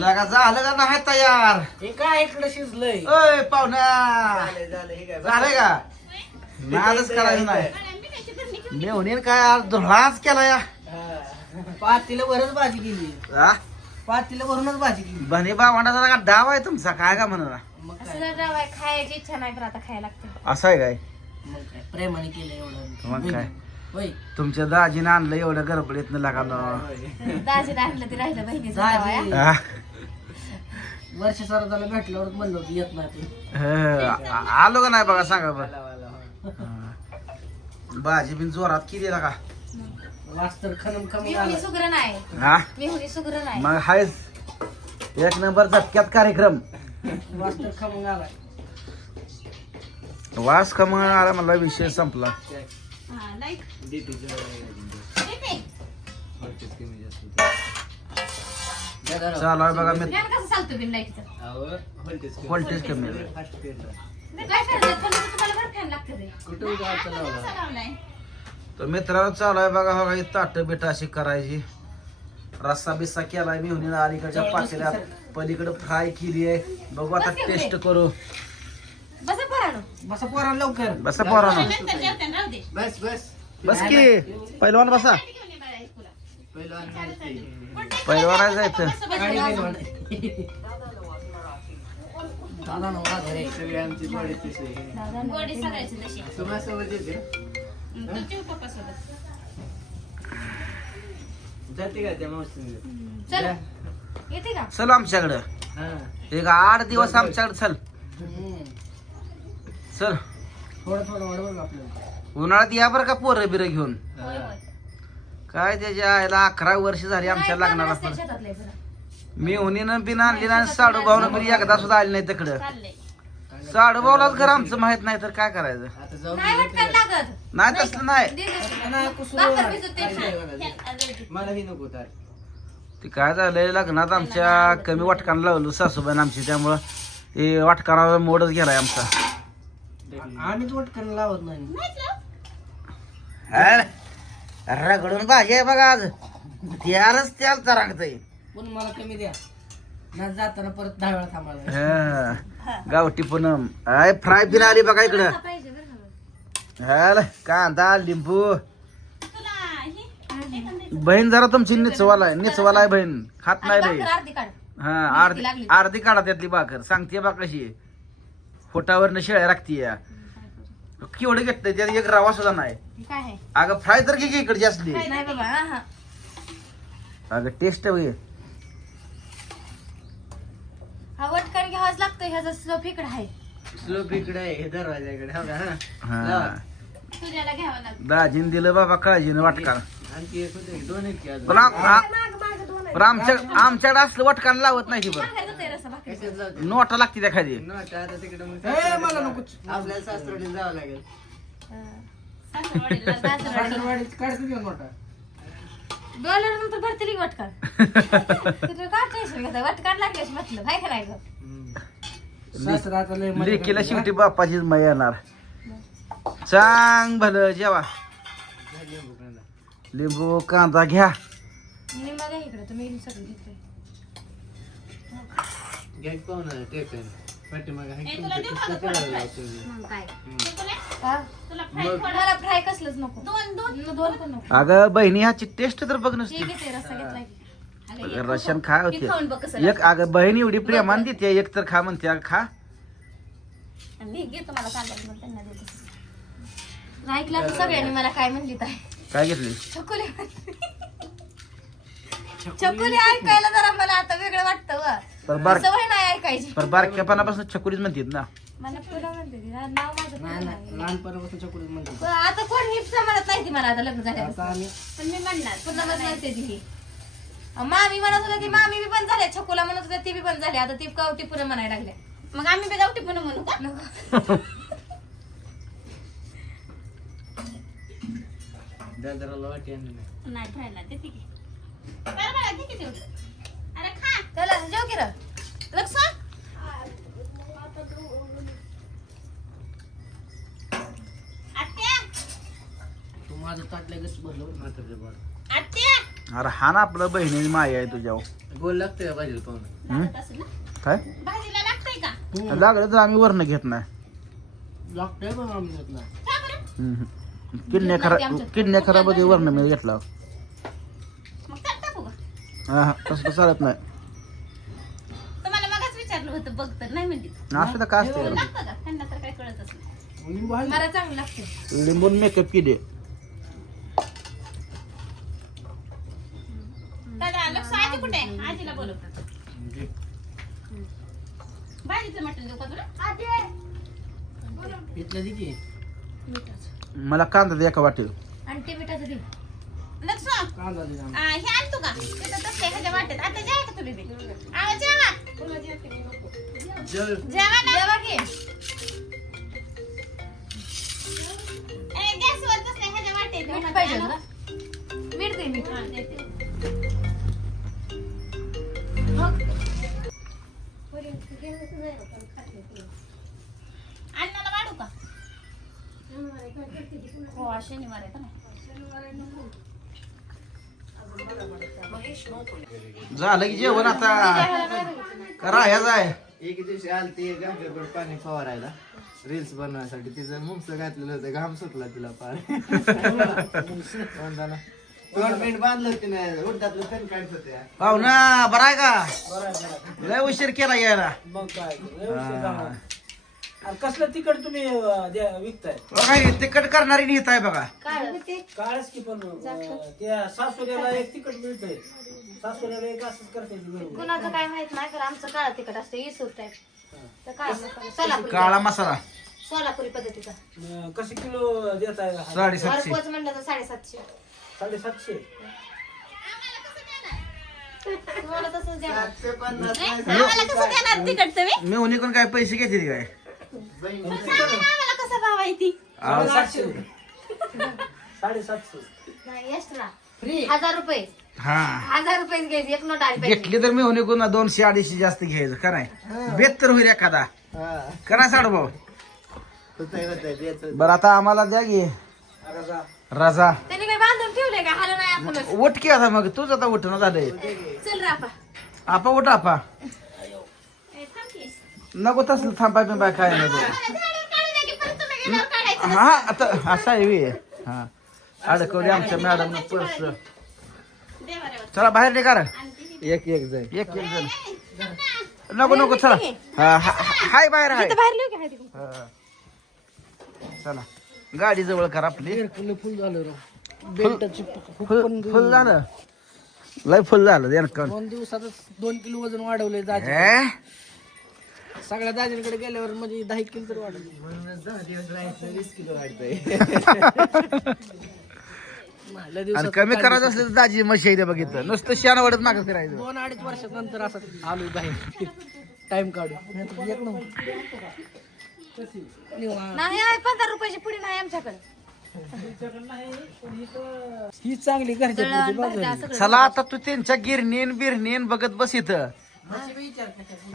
लगा झालं का नाही तयार? हे काय इकडं शिजलंय ओय पाहुण्या, झालं हे काय झालंय का? नादच करायचं नाही. मेवणीने काय आज धुळाच केला या. पातीला भरच भाजी केली हा? पातीला भरूनच भाजी केली बने बावंडाचा का डाव आहे तुमचा काय का म्हणा? मग असं काय जर रवा खायची इच्छा नाही पण आता खायला लागते. असं आहे काय? मग काय प्रेमाने केलं एवढं मग काय? होय तुमच्या दाजीनं आणलं एवढं गडबडीतनं लागा दाजीला आणलं ते राहिलं बहिणीचं रवा या. दाजी वर्ष सरदाला भेटल्यावर म्हणलं होतं येत नाही ते आलो का नाही बघा सांगा बरं. भाजी बिन जोरात किती लागा? वास्तर खनम खम मी हुनी सुग्र नाही, हा मी हुनी सुग्र नाही. मग हायच एक नंबर झटक्यात कार्यक्रम. वास्तर खम आलाय वास कमळ आला मला विषय संपला. हा, नाही. चालू आहे बघा मी फॅन कसं चालतो बिन लाईटचं? व्होल्टेज कमी आहे. काय करायचं? थंडीचं तुम्हाला बरं फॅन लागतं ते. कसं लावलाय? तर मित्रांनो चालू आहे बघा हो काही ताट बिट अशी करायची. रस्सा बिस्सा केलाय मी हुनी अलीकडच्या पातेल्या पलीकडे फ्राय केली आहे. बघू आता टेस्ट करू. बसा पोरांनो. बसा पोरा लवकर बसा पोरानो, नंतर जेवताना राहू दे. बस बस की पहिलवान बसा. घेऊन ये बाळा स्कूलला. पहिलवान जायचं. गाडी पहिलवान. दादा नवरा घरे दादा, गोडी सगळ्याची तशी. तुमच्या पप्पासोबत. चल. येते का? चल आमच्याकडं एक 8 दिवस आमच्याकडे चल. चल थोडं थोडं वाढवलं आपल्याला उन्हाळ्यात या बरं का पोरं बिरं घेऊन. होय, होय. काय त्याच्या आईला 11 वर्ष झाली आमच्या काय लग्नाला. काम नसते शेतातले जरा. मी हुनीनं बिन आणली ना साडू भाऊनं बिन एकदा सुद्धा आली नाही तिकडं. चाललंय. साडू भाऊलाच घर आमचं माहित नाही तर काय करायचं? आता जाऊ नाही वाटतं लागत. नाही तसलं नाही. दे दे. नाही, कुसूर भाकर होणार. भिजवते ना. मलाही नको तर ते काय झालंय लग्नात आमच्या कमी वाटकानं लावलं सासूबाईन आमची, त्यामुळं हे वाटकाना मोडच गेलाय आमचा. आम्हीच वटकन लावत नाही रगडून भाजी आहे बघा आज. त्यालाच त्याला तरंगतय. पण मला कमी द्या ना जाताना परत 10 वेळा थांबायला गावठी पूनम आय फ्राय बिन आली बघा इकडं. पाहिजे बरं का? हाल कांदा लिंबू. तुला हे बहीण जरा तुमची निचवाला आहे बहीण. खात नाही आणि लई. भाकर अर्धी काढ. हा अर्धी काढा त्यातली भाकर. सांगते बा कशी फोटावरनं शेळ्या राखतीय. केवढं घेतलंय त्यात एक रवा सुद्धा नाही. काय आहे? अगं फ्राय तर घे की इकडची असली. नाही बाबा, हा, हा. अगं टेस्ट होईल. हा वटकन घ्यावाच लागतो. ह्याचा स्लोप इकडे आहे. स्लोप इकडे आहे हे दरवाजाकडे हो का हा तुझ्याला घ्यावा लागतो. दाजीन दिलं बाबा काळजीनं वाटकान. आणखी एक होते 2 आहेत की अजून पण माग दोन आहे. आमच्याकडे असलं वाटकान लावत नाही ती बरं. मागायचं ते रस्सा भाकरी. कशात जाऊ नोटा लागते त्या खाली. आता तिकडे मग ए, मला नको. आपल्याला सासरवाडीला जावं लागेल हा. सासरवाडीला, सासरवाडीला. सासरवाडीत काढतो की नोटा. डॉलर नंतर भरतील की वटकन. तिथं काय टेन्शन घेता? वटकन लागल्याशी मतलब आहे का नाही गं? सासरा आता लय मजा लेकीला करतो. शेवटी बापाचीच माय येणार. चांग भलं जेवा. लिंबू कांदा घ्या. मी मग इकडे तुम्ही सगळं घेतलंय. गॅग पाहून टेकन पाठीमागं आहे की तुला देऊ का तुमचं थोडं करायला fry? तुम्ही. मग काय? मग मला फ्राय कसलंच नको. दोन पण नको. अगं बहिणी ह्याची टेस्ट तर बघ ठीक नसती. आहे, ते रस्सा घेतलाय की. रशन खा हे खाऊन बघ कसं होते. एक अगं बहीण एवढी प्रेमान देते एक तर खा म्हणते. अगं खा. लागतं. मी घे तुम्हाला सांगायला मग त्यांना देते. ऐकलं तर सगळ्यांनी मला काय म्हणली तर काय घेतली? चकुली म्हणली. चकुली ऐकायला जरा मला आता वेगळं वाटतं व. पर बार सवय नाही ऐकायची. पर बारक्यापणापासून छकुलीच म्हणतात ना. मला पुढं म्हणते ती. नाव माझं नाही पुढं नाही नाही. लहानपणापासून चकुलीच म्हणतो पण आता कोण ही म्हणत नाही ती मला आता लग्न आता झाल्यापासून. आम्ही पण मी म्हणणार पुन्हा म्हणते ती ही. मामी म्हणत होत्या ती मामी बी पण झाल्या. छकुला म्हणत होत्या ती बी पण झाली. आता ती गावठी पुन्हा म्हणायला लागल्या. मग आम्ही बी गावठी पुन्हा म्हणू का? नको. दादराला वाटी आणली नाही नाही खायला देते की. बरं बरं ठीक आहे तेवढं. अरे खा. चला जेव की रं. लक्ष. आत्या. तू माझं ताटलं गच भरलं म्हातारचं बाळ आत्या. अरे हा ना आपलं बहिणी माया आहे तुझ्यावर. गोल लागतंय का भाजीला पाहुणं? लागत असेल ना? काय भाजीला लागतंय का? लागलं तर आम्ही वरण घेत नाही. लागतंय पण आम्ही घेत नाही. का बरं? किडण्या खराब होते वरण मी घेतला. मग त्यात टाकू का? हा तसं चालत नाही. तुम्हाला मगाच विचारलं होतं बघ तर नाही म्हणली. असं तर काय असते लागतं का? त्यांना तर काही कळतच नाही. लिंबू आहे. मला चांगलं लागतं. लिंबून मेकअप केले. दादा लक्ष आजी कुठे आहे? आजीला बोलव. भाजीचं मटण देऊ का तुला? इथलं दे की. मला कांदा दे एका वाटेल. आणि ते मिठाचं देऊ. लक्ष कांदा दे आम्हाला. हे आणतो का? तिथं तसले ह्याच्या वाटेत. आता जेवा का तुम्ही बी? जेवा. जेवा ना. जेवा की. गॅसवर तसले ह्याच्या वाटेत. मीठ पाहिजे ना? मीठ दे मीठ. हा, देते. अण्णाला वाढू का? हो शनिवार आहे का नाही? झालं की जेवण आता करा ह्याच आहे. एक दिवशी आलती गांगेवर पाणी फवारायला रील्स बनवण्यासाठी. तिचं मुंगस घातलेलं होतं, घाम सुटला तिला पाणी. दोन मिनिट बांधलं तिने उड्डातलं तण काढत होत्या. पाहू ना बरं आहे का? लय उशीर केला यायला. मग काय लय उशीर झाला. आणि कसलं तिकट तुम्ही विकताय? बघा तिकट करणारी नीत आहे बघा. काळच की पण त्या सासुऱ्याला एक तिकट मिळतंय. सासुऱ्याला एक असंच करते ती बरोबर. कुणाचं काय माहित नाही तर आमचं काळा तिखट असतं इसूर टाईप. तर काळा मसाला सोलापुरी काळा मसाला सोलापुरी पद्धतीचा. कसे किलो देताय? 750. घरपोच म्हणलं तर 750. 750. तुम्हाला तसंच देणार. 750 नाही. आम्हाला कसं देणार तिखट तुम्ही? मी उन्हीकडून काय पैसे घेते काय? आम्हाला कसा भाव आहे ती? 750. 750. नाही एक्स्ट्रा फ्री 1000 रुपये. हा 1000 रुपये घ्यायची एक नोट आली पाहिजे. घेतली तर मी उन्हीकडून 200-250 जास्त घ्यायचं का नाही? बेहतर होईल एखादा हा. का नाही साडू भाऊ? होतंय द्यायचं. बरं आता आम्हाला द्या की राजा. त्याने काय बांधून ठेवलंय का? हाल नाही आपणच. उठ की आता मग तूच आता उठणं झालंय. चल रापा. आपा उठ आपा. थांब की. नको तसलं थांबाय बिंबाय काय नाही बघ. मला झाडून काढू द्या की परत तुम्ही गेल्यावर काढायचं. हा आता असं आहे वे. हा अडकवली आमच्या मॅडम पर्स. दे बरं. चला बाहेर निघा रे. एक जण एक जण नको चला. हा हाय बाहेर हाय. बाहेर लिहू की हाय तिकडून. हा. चला गाडी जवळ कर आपली. फुल झालं राव. फुल झालं. लय फुल झालं देण कर. 2 दिवसातच 2 किलो वजन वाढवलंय दाजी. सगळ्या दाजींकडे गेल्यावर म्हणजे 10 किलो तर वाढवलं. म्हणूनच 10 दिवस राहायचं 20 किलो वाढतंय. लय आणि दिवसात कमी करायचं असलं तर दाजी मशी आहे बघितलं. नुसतं शान वाढत मागं फिरायचं. 2-2.5 वर्षानंतर असं आलोय बाहेर टाइम काढून. नाहीतर येत नव्हतं. निवांत. नाही आहे 15 रुपयाची पुडी नाही आमच्याकडे. ही चांगली घरच्या पुढची बाजू आहे. चला आता तू त्यांच्या गिरणीन बिरणीन बघत बस इथं.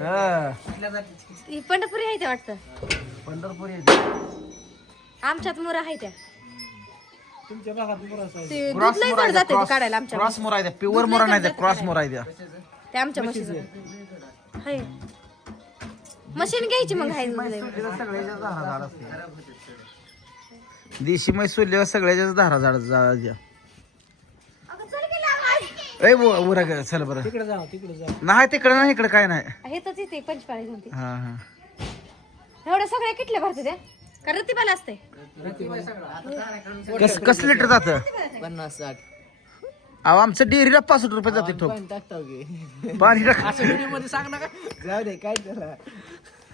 हा. ही पंढरपुरी आहे त्या वाटतं. पंढरपूर आमच्यात मुरा आहे त्या. तुमच्या भागात पुराचं आहे. ते दूध लय जड जाते ते काढायला आमच्या. क्रॉस मोर आहे त्या. प्युअर मोरा नाही त्या क्रॉस मोर आहे त्या. ते आमच्या म्हशीचं आहे. मशीन घ्यायची मग आहे सगळ्याच्या धारा झाड असते. देशी म्हैस सोडल्यावर सगळ्याच्याच धारा झाड द्या. ए उरा ग चल बरं. तिकडे जाऊ नाही तिकडे नाही इकडे काय नाही. हे तर तिथे पंचपाळी घेऊन ती. हा हा एवढ्या सगळ्या किटल्या भरते त्या का रतिबाला असते? कस लिटर जात? 50-60 अहो आमचं डेअरीला 65 रुपये जाते ठोक. टाकताव की. पाणी टाक. व्हिडिओ मध्ये सांग ना का जाऊ दे काय त्याला.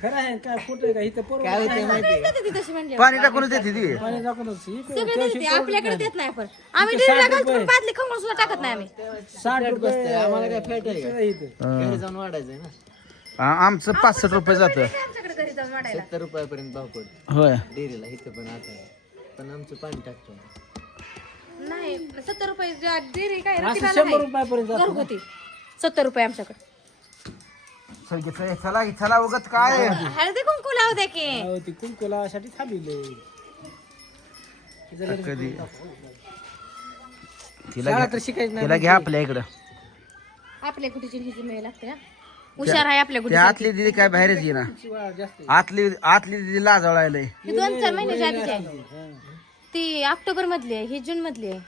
खरं आहे काय खोटं आहे का इथं पोरं काय होते माहिती देते ती तशी म्हणजे पाणी टाकूनच देते ती. पाणी टाकूनच इकडे सगळे देते आपल्याकडे देत नाही आपण. आम्ही डेअरीला घालतो पण बादली खंगून सुद्धा टाकत नाही आम्ही. 60 बसतंय आम्हाला काय फेट आहे का? इथं घरी जाऊन वाढायचंय ना. आमचं 65 रुपये जात. आमच्याकडे घरी जाऊन वाढायला 70 रुपयापर्यंत भाव पडतो होय डेअरीला. इथं पण आता आहे. पण आमचं पाणी टाकतो. नाही 70 रुपये डेअरी काय असं रतिबाला 100 नाही. रुपयापर्यंत जातं. घरगुती 70 रुपये आमच्याकडे. चला चला उगत काय हळदी कुंकू लावू दे की. अहो, ती कुंकुलासाठी थांबले. कधी तिला शाळा तर घ्या शिकायची नाही तिला घ्या आपल्या इकडं. आपल्या कुठेची हिची मेळ लागते ना हुशार आहे आपल्या कुठे त्या आतली दिदी काय बाहेरच ये ना जास्त आतली दिदी लाजवलाय. ही 2-4 महिन्याच्या आधीची आहे ती ऑक्टोबर मधली आहे ही जून मधली आहे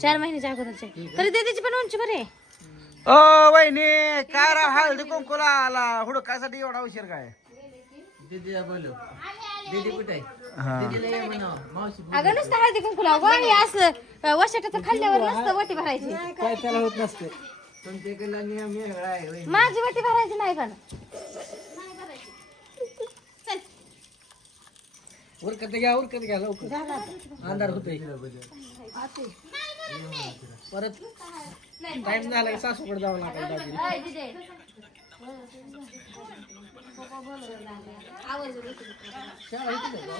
4 महिन्याच्या अगोदरची आहे. तरी दीदीची पण उंची बरी आहे ओ वहिनी काय राव हळदी कुंकूला आला हुडकायसाठी एवढा उशीर काय? दीदीला बोलव. दीदी कुठे आहे? हा. दीदीला ये म्हणावं. मावशी अगं नुसतं हळदी कुंकुला वाळी असं वशाटाचं खाल्ल्यावर नसतं वटी भरायची काय त्याला होत नसते. तुमच्याकडला नियम वेगळा आहे होय. माझी वटी भरायची नाही पण उरकत घ्या लवकर अंधार होतोय परत टाइम झाला की सासूकडे जावं लागेल दाजीला. अय, दिदे. आवाज शाळा इथेच आहे का?